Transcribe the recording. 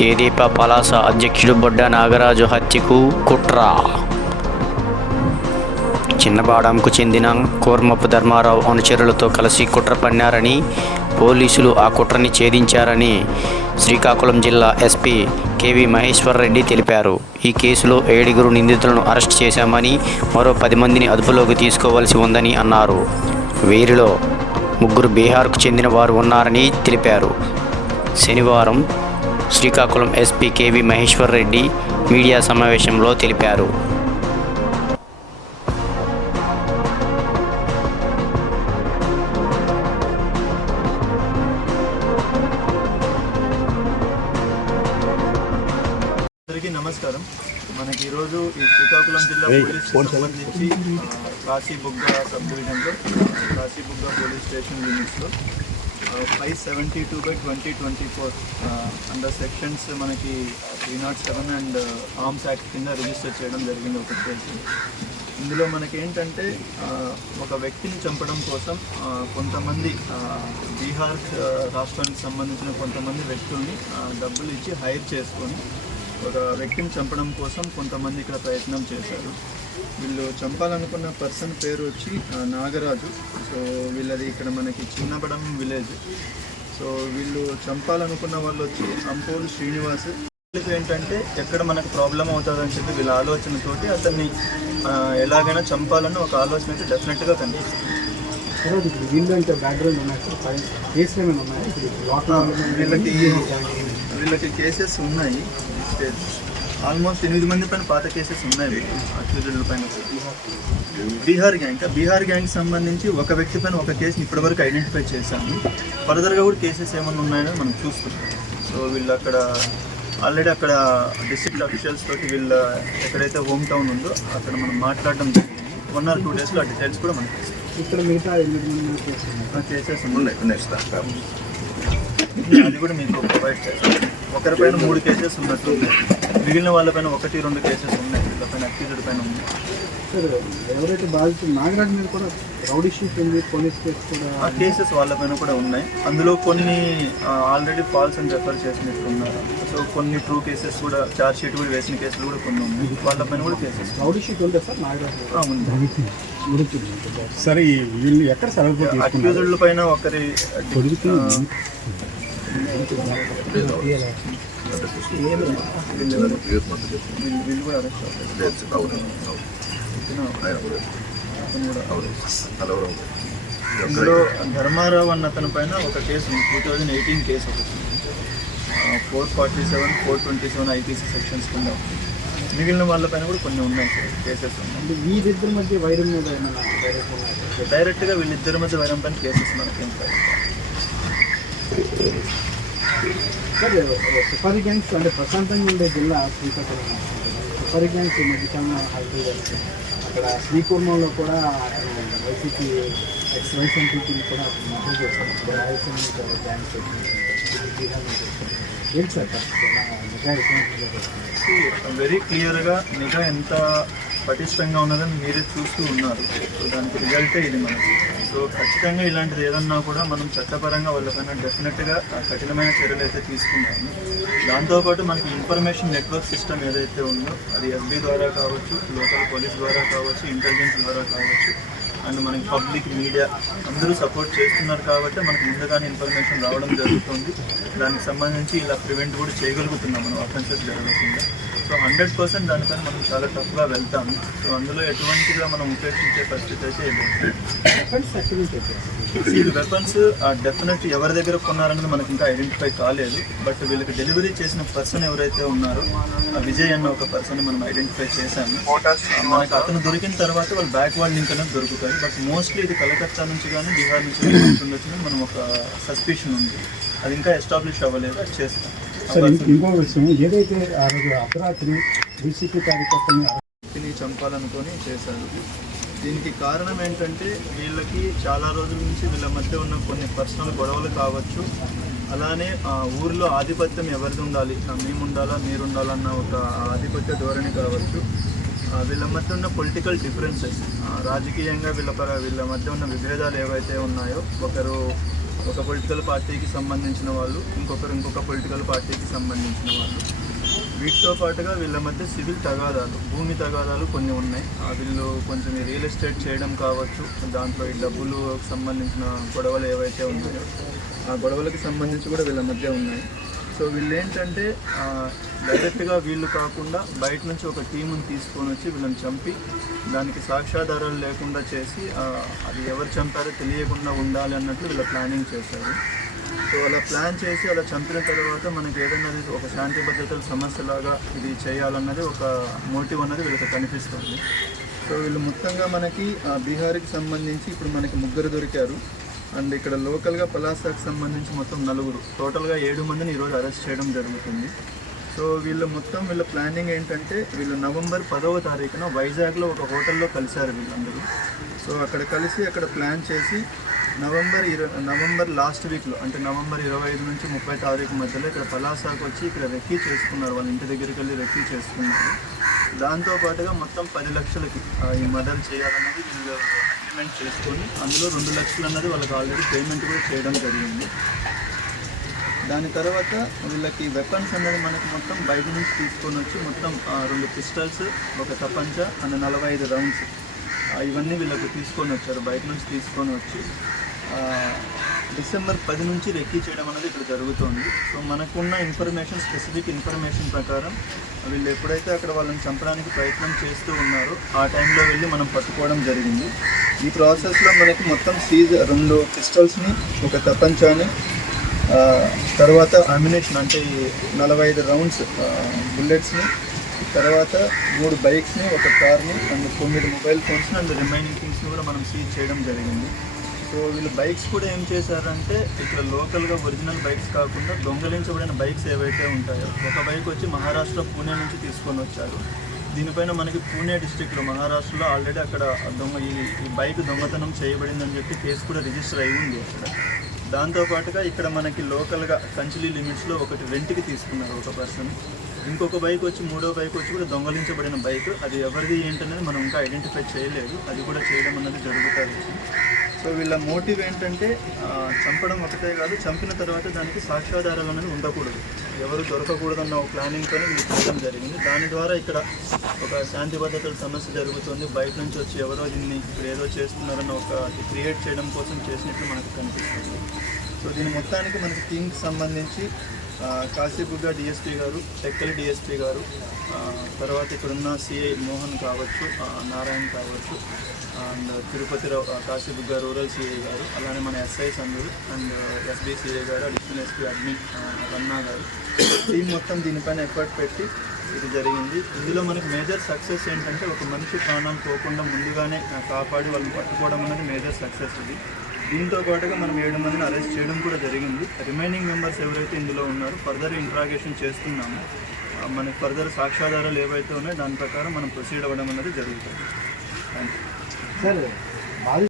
తెదేపా పలాస అధ్యక్షుడు బొడ్డ నాగరాజు హత్యకు కుట్ర. చిన్నబాడంకు చెందిన కోర్మపు ధర్మారావు అనుచరులతో కలిసి కుట్ర పన్నారని, పోలీసులు ఆ కుట్రని ఛేదించారని శ్రీకాకుళం జిల్లా ఎస్పీ కేవి మహేశ్వర్ రెడ్డి తెలిపారు. ఈ కేసులో 7 నిందితులను అరెస్ట్ చేశామని, మరో 10 మందిని అదుపులోకి తీసుకోవాల్సి ఉందని అన్నారు. వీరిలో 3 బీహార్కు చెందిన వారు ఉన్నారని తెలిపారు. శనివారం Srikakulam SP KV Maheshwar Reddy media సమావేశంలో తెలిపారు. అందరికీ నమస్కారం. మనకి ఈరోజు ఈ శ్రీకాకుళం జిల్లా పోలీస్ సంబంధించి కాశీబుగ్గ సబ్ డివిజన్లో కాశీబుగ్గ పోలీస్ స్టేషన్ లిమిట్స్లో 572/2024 అండర్ సెక్షన్స్ మనకి 307 అండ్ ఆర్మ్స్ యాక్ట్ కింద రిజిస్టర్ చేయడం జరిగింది ఒక కేసు. ఇందులో మనకి ఏంటంటే ఒక వ్యక్తిని చంపడం కోసం కొంతమంది బీహార్ రాష్ట్రానికి సంబంధించిన కొంతమంది వ్యక్తుల్ని డబ్బులు ఇచ్చి హైర్ చేసుకొని ఒక వ్యక్తిని చంపడం కోసం కొంతమంది ఇక్కడ ప్రయత్నం చేశారు. వీళ్ళు చంపాలనుకున్న పర్సన్ పేరు వచ్చి నాగరాజు. సో వీళ్ళది ఇక్కడ మనకి చిన్నబడం విలేజ్. సో వీళ్ళు చంపాలనుకున్న వాళ్ళు వచ్చి అంపోలు శ్రీనివాస్. ఏంటంటే ఎక్కడ మనకు ప్రాబ్లం అవుతుందని చెప్పి వీళ్ళ ఆలోచనతోటి అతన్ని ఎలాగైనా చంపాలని ఒక ఆలోచన అయితే డెఫినెట్గా కనిపిస్తుంది. వీళ్ళకి కేసెస్ ఉన్నాయి. ఆల్మోస్ట్ 8 మంది పైన పాత కేసెస్ ఉన్నాయి అక్యూజ్డ్ పైన. బీహార్ గ్యాంగ్ సంబంధించి ఒక వ్యక్తి పైన ఒక కేసుని ఇప్పటివరకు ఐడెంటిఫై చేశాము. ఫర్దర్గా కూడా కేసెస్ ఏమైనా ఉన్నాయని మనం చూస్తున్నాం. సో వీళ్ళు అక్కడ ఆల్రెడీ అక్కడ డిస్ట్రిక్ట్ అఫీషియల్స్ తోటి వీళ్ళ ఎక్కడైతే హోమ్ టౌన్ ఉందో అక్కడ మనం మాట్లాడడం జరిగింది. 1 or 2 daysలో ఆ డీటెయిల్స్ కూడా మనకి ఇక్కడ మిగతా కేసెస్ ఉన్నాయి. అది కూడా మీకు ప్రొవైడ్ చేస్తాం. ఒకరిపైన 3 కేసెస్ ఉన్నట్టు, మిగిలిన వాళ్ళపైన 1-2 కేసెస్ ఉన్నాయి. వీళ్ళపైన అక్యూజ్డ్ పైన ఉన్నాయి. సార్ ఎవరైతే బాధితులు నాగరాజు మీద కూడా రౌడీ షీట్ ఉంది, పోలీస్ కేసు కూడా ఆ కేసెస్ వాళ్ళపైన కూడా ఉన్నాయి. అందులో కొన్ని ఆల్రెడీ ఫాల్స్ అని రెఫర్ చేసినట్టు ఉన్నారు. సో కొన్ని ట్రూ కేసెస్ కూడా ఛార్జ్ షీట్ కూడా వేసిన కేసులు కూడా కొన్ని ఉన్నాయి. వాళ్ళపైన కూడా కేసెస్. రౌడీ షీట్ ఉందా సార్ నాగరాజు? ఉంది. సరే వీళ్ళు ఎక్కడ అక్యూజ్డ్ పైన ఒకరి వీళ్ళు కూడా అరెస్ట్ ఇందులో ధర్మారావు అన్న అతని పైన ఒక కేసు 2018 కేసు ఒకటి 447, 427 ఐపీసీ సెక్షన్స్ కింద. మిగిలిన వాళ్ళపైన కూడా కొన్ని ఉన్నాయి సార్, కేసెస్ ఉన్నాయి. వీళ్ళిద్దరి మధ్య వైరం మీద డైరెక్ట్గా వీళ్ళిద్దరి మధ్య వైరం పైన కేసెస్ మనకేం సార్. సుపారీ గ్యాంగ్స్ అంటే ప్రశాంతంగా ఉండే జిల్లా శ్రీకాకుళం. సుపారీ గ్యాంగ్స్ ఈ మధ్యకాలంలో హైదరాబాద్ వెళ్తాయి. అక్కడ శ్రీకూర్మంలో కూడా వైసీపీ ఎక్స్-వైసీపీని కూడా మద్దతు చేస్తారు. రాయలసీమ గ్యాంగ్స్ ఏంటి సార్ వెరీ క్లియర్గా నిఘా ఎంత పటిష్టంగా ఉన్నదని మీరే చూస్తూ ఉన్నారు. సో దానికి రిజల్టే ఇది మనకి. సో ఖచ్చితంగా ఇలాంటిది ఏదన్నా కూడా మనం చట్టపరంగా వాళ్ళకన్నా డెఫినెట్గా కఠినమైన చర్యలు అయితే తీసుకుంటాము. దాంతోపాటు మనకి ఇన్ఫర్మేషన్ నెట్వర్క్ సిస్టమ్ ఏదైతే ఉందో అది ఎస్బీ ద్వారా కావచ్చు, లోకల్ పోలీస్ ద్వారా కావచ్చు, ఇంటెలిజెన్స్ ద్వారా కావచ్చు, అండ్ మనకి పబ్లిక్ మీడియా అందరూ సపోర్ట్ చేస్తున్నారు కాబట్టి మనకు ముందుగానే ఇన్ఫర్మేషన్ రావడం జరుగుతుంది. దానికి సంబంధించి ఇలా ప్రివెంట్ కూడా చేయగలుగుతున్నాం మనం అఫెన్సెస్ జరగకుండా. సో 100% దానిపైన మనం చాలా టఫ్గా వెళ్తాము. సో అందులో ఎటువంటిగా మనం ఉపేక్షించే పరిస్థితి అయితే వెపన్స్ డెఫినెట్ ఎవరి దగ్గర కొన్నారనేది మనకి ఇంకా ఐడెంటిఫై కాలేదు. బట్ వీళ్ళకి డెలివరీ చేసిన పర్సన్ ఎవరైతే ఉన్నారో విజయ్ అన్న ఒక పర్సన్ మనం ఐడెంటిఫై చేశాము. మనకు అతను దొరికిన తర్వాత వాళ్ళు బ్యాక్వర్డ్ లింక్ అనేది దొరుకుతాయి. బట్ మోస్ట్లీ ఇది కలకత్తా నుంచి కానీ బీహార్ నుంచి ఉండొచ్చు మనం ఒక సస్పిషన్ ఉంది. అది ఇంకా ఎస్టాబ్లిష్ అవ్వలేదు, అది చేస్తాం. ఇంకో విషయం ఏదైతే ఆ రోజు అర్ధరాత్రి బీసీపీ కార్యకర్తని చంపాలనుకొని చేశారు. దీనికి కారణం ఏంటంటే వీళ్ళకి చాలా రోజుల నుంచి వీళ్ళ మధ్య ఉన్న కొన్ని పర్సనల్ గొడవలు కావచ్చు, అలానే ఊరిలో ఆధిపత్యం ఎవరిది ఉండాలి, మేము ఉండాలా మీరు ఉండాలన్న ఒక ఆధిపత్య ధోరణి కావచ్చు, వీళ్ళ మధ్య ఉన్న పొలిటికల్ డిఫరెన్సెస్, రాజకీయంగా వీళ్ళ మధ్య ఉన్న విభేదాలు ఏవైతే ఉన్నాయో, ఒకరు ఒక పొలిటికల్ పార్టీకి సంబంధించిన వాళ్ళు, ఇంకొక పొలిటికల్ పార్టీకి సంబంధించిన వాళ్ళు. వీటితో పాటుగా వీళ్ళ మధ్య సివిల్ తగాదాలు, భూమి తగాదాలు కొన్ని ఉన్నాయి. వీళ్ళు కొంచెం ఈ రియల్ ఎస్టేట్ చేయడం కావచ్చు, దాంట్లో ఈ డబ్బులు సంబంధించిన గొడవలు ఏవైతే ఉన్నాయో ఆ గొడవలకు సంబంధించి కూడా వీళ్ళ మధ్య ఉన్నాయి. సో వీళ్ళు ఏంటంటే డైరెక్ట్గా వీళ్ళు కాకుండా బయట నుంచి ఒక టీముని తీసుకొని వచ్చి వీళ్ళని చంపి దానికి సాక్ష్యాధారాలు లేకుండా చేసి అది ఎవరు చంపారో తెలియకుండా ఉండాలి అన్నట్లు వీళ్ళ ప్లానింగ్ చేశారు. సో అలా ప్లాన్ చేసి అలా చంపిన తర్వాత మనకి ఏదైనా ఒక శాంతి భద్రతల సమస్యలాగా ఇది చేయాలన్నది ఒక మోటివ్ అన్నది వీళ్ళకి కనిపిస్తుంది. సో వీళ్ళు మొత్తంగా మనకి బీహార్కి సంబంధించి ఇప్పుడు మనకి 3 దొరికారు. అండ్ ఇక్కడ లోకల్గా పలాసాకు సంబంధించి మొత్తం 4, టోటల్గా 7 మందిని ఈరోజు అరెస్ట్ చేయడం జరుగుతుంది. సో వీళ్ళ ప్లానింగ్ ఏంటంటే వీళ్ళు నవంబర్ 10వ తారీఖున వైజాగ్లో ఒక హోటల్లో కలిశారు వీళ్ళందరూ. సో అక్కడ కలిసి అక్కడ ప్లాన్ చేసి నవంబర్ లాస్ట్ వీక్లో, అంటే నవంబర్ 25 నుంచి 30 తారీఖు మధ్యలో ఇక్కడ పలాసాకు వచ్చి ఇక్కడ రెక్కీ చేసుకున్నారు. వాళ్ళ ఇంటి దగ్గరికి వెళ్ళి రెక్కీ చేసుకున్నారు. దాంతోపాటుగా మొత్తం 10 లక్షలకి ఈ మర్డర్ చేయాలన్నది వీళ్ళు అగ్రిమెంట్ చేసుకొని అందులో 2 లక్షలు అన్నది వాళ్ళకి ఆల్రెడీ పేమెంట్ కూడా చేయడం జరిగింది. దాని తర్వాత వీళ్ళకి వెపన్స్ అనేది మనకి మొత్తం బయట నుంచి తీసుకొని వచ్చి మొత్తం 2 పిస్టల్స్, ఒక తపంచా అండ్ 45 రౌండ్స్ ఇవన్నీ వీళ్ళకి తీసుకొని వచ్చారు. బయట నుంచి తీసుకొని వచ్చి డిసెంబర్ 10 నుంచి రెక్కీ చేయడం అనేది ఇక్కడ జరుగుతుంది. సో మనకున్న స్పెసిఫిక్ ఇన్ఫర్మేషన్ ప్రకారం వీళ్ళు ఎప్పుడైతే అక్కడ వాళ్ళని చంపడానికి ప్రయత్నం చేస్తూ ఉన్నారో ఆ టైంలో వెళ్ళి మనం పట్టుకోవడం జరిగింది. ఈ ప్రాసెస్లో మనకి మొత్తం 2 పిస్టల్స్ని, ఒక తపంచాని, తర్వాత అమ్యునేషన్ అంటే 45 రౌండ్స్ బుల్లెట్స్ని, తర్వాత 3 బైక్స్ని, ఒక కార్ని అండ్ 9 మొబైల్ ఫోన్స్ని అండ్ రిమైనింగ్ థింగ్స్ని కూడా మనం సీజ్ చేయడం జరిగింది. సో వీళ్ళు బైక్స్ కూడా ఏం చేశారంటే ఇక్కడ లోకల్గా ఒరిజినల్ బైక్స్ కాకుండా దొంగలించబడిన బైక్స్ ఏవైతే ఉంటాయో, ఒక బైక్ వచ్చి మహారాష్ట్ర పూణే నుంచి తీసుకొని వచ్చారు. దీనిపైన మనకి పూణే డిస్ట్రిక్ట్లో మహారాష్ట్రలో ఆల్రెడీ అక్కడ ఈ బైక్ దొంగతనం చేయబడిందని చెప్పి కేసు కూడా రిజిస్టర్ అయి ఉంది అక్కడ. దాంతోపాటుగా ఇక్కడ మనకి లోకల్గా కంచిలి లిమిట్స్లో ఒకటి రెంట్కి తీసుకున్నారు ఒక పర్సన్. ఇంకొక బైక్ వచ్చి 3వ బైక్ వచ్చి కూడా దొంగలించబడిన బైక్, అది ఎవరిది ఏంటనేది మనం ఇంకా ఐడెంటిఫై చేయలేదు, అది కూడా చేయడం అన్నది జరుగుతుంది. సో వీళ్ళ మోటివ్ ఏంటంటే చంపడం ఒకటే కాదు, చంపిన తర్వాత దానికి సాక్ష్యాధారాలు అనేది ఉండకూడదు, ఎవరు దొరకకూడదన్న ఒక ప్లానింగ్తో వీళ్ళు చేయడం జరిగింది. దాని ద్వారా ఇక్కడ ఒక శాంతి భద్రతల సమస్య జరుగుతుంది, బయట నుంచి వచ్చి ఎవరో దీన్ని ఇక్కడ ఏదో చేస్తున్నారన్న ఒక క్రియేట్ చేయడం కోసం చేసినట్లు మనకు కనిపిస్తుంది. సో దీని మొత్తానికి మనకి టీంకి సంబంధించి కాశీబుగ్గ డిఎస్పీ గారు, టెక్కలి డిఎస్పీ గారు, తర్వాత ఇక్కడున్న సిఐ మోహన్ కావచ్చు, నారాయణ కావచ్చు, and Tirupatirao, Kasibugga rural CI గారు, అలానే మన ఎస్ఐస్ అందరూ, అండ్ ఎస్బీ సిఐ గారు, అడిషనల్ ఎస్పీ అడ్మిన్ రన్నా గారు, టీం మొత్తం దీనిపైన ఎఫర్ట్ పెట్టి ఇది జరిగింది. ఇందులో మనకి మేజర్ సక్సెస్ ఏంటంటే ఒక మనిషి ప్రాణాలు పోకుండా ముందుగానే కాపాడి వాళ్ళని పట్టుకోవడం అనేది మేజర్ సక్సెస్ ఇది. దీంతో పాటుగా మనం 7 మందిని అరెస్ట్ చేయడం కూడా జరిగింది. రిమైనింగ్ మెంబర్స్ ఎవరైతే ఇందులో ఉన్నారో ఫర్దర్ ఇంట్రాగేషన్ చేస్తున్నాము. మనకి ఫర్దర్ సాక్ష్యాధారాలు ఏవైతే ఉన్నాయో దాని ప్రకారం మనం ప్రొసీడ్ అవ్వడం అనేది జరుగుతుంది. Thank you.